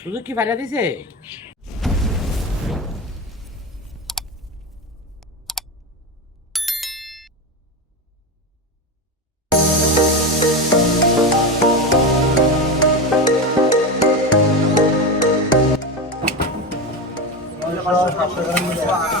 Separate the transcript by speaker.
Speaker 1: সুযোগ কি ভাড়া দিছে? গ্রাম